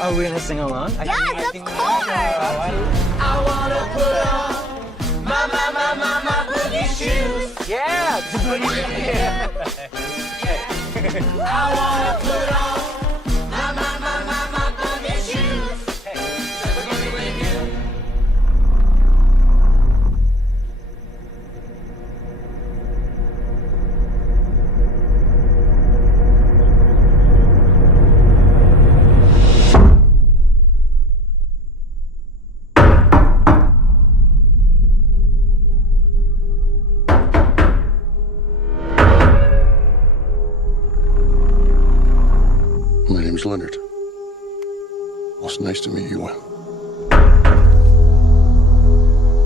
Are we gonna sing along? Yes, of course! I wanna put on my boogie shoes. Yeah! Yeah. I wanna put on my boogie shoes. My name's Leonard. Well, it's nice to meet you.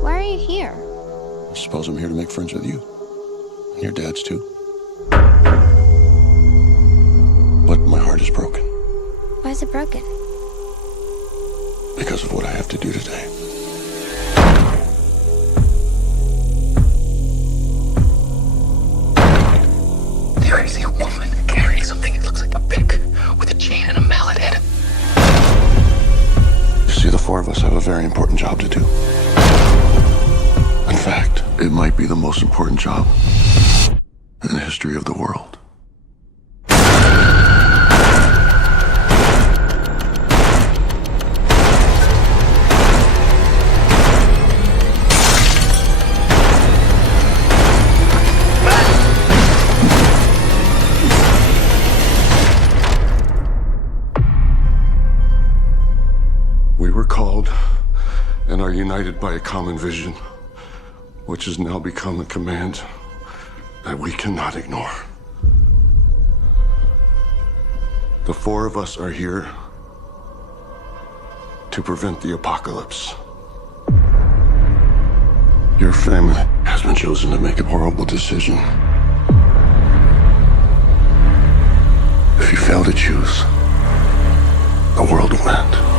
Why are you here? I suppose I'm here to make friends with you. And your dad's too. But my heart is broken. Why is it broken? Because of what I have to do today. There is a woman carrying something that looks like a pick with a chain and a mallet head. You see, the four of us have a very important job to do. In fact, it might be the most important job in the history of the world. We were called and are united by a common vision, which has now become a command that we cannot ignore. The four of us are here to prevent the apocalypse. Your family has been chosen to make a horrible decision. If you fail to choose, the world will end.